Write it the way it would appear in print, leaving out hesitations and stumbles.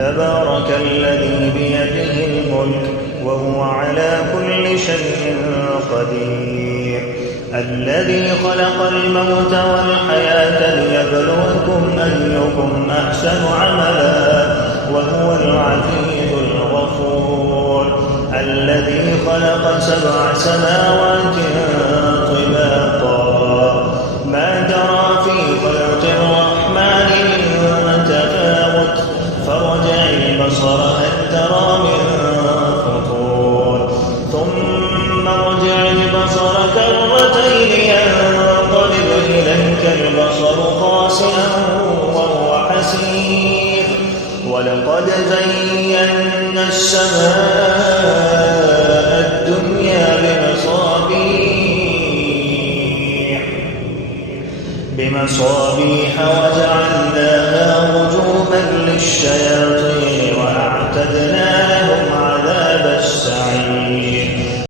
تبارك الذي بيده الملك وهو على كل شيء قدير الذي خلق الموت والحياة ليبلوكم أيكم أحسن عملا وهو العزيز الغفور الذي خلق 7 سماوات طباقا ما ترى في خلق الرحمن من تفاوت فرجع البصر هل ترى من فطور ثم ارجع البصر كرتين ينقلب إليك البصر خاسئا وهو حسير ولقد زينا السماء الدنيا بمصابيح وجعلناها رجوما للشياطين وأعتدنا لهم عذاب السعير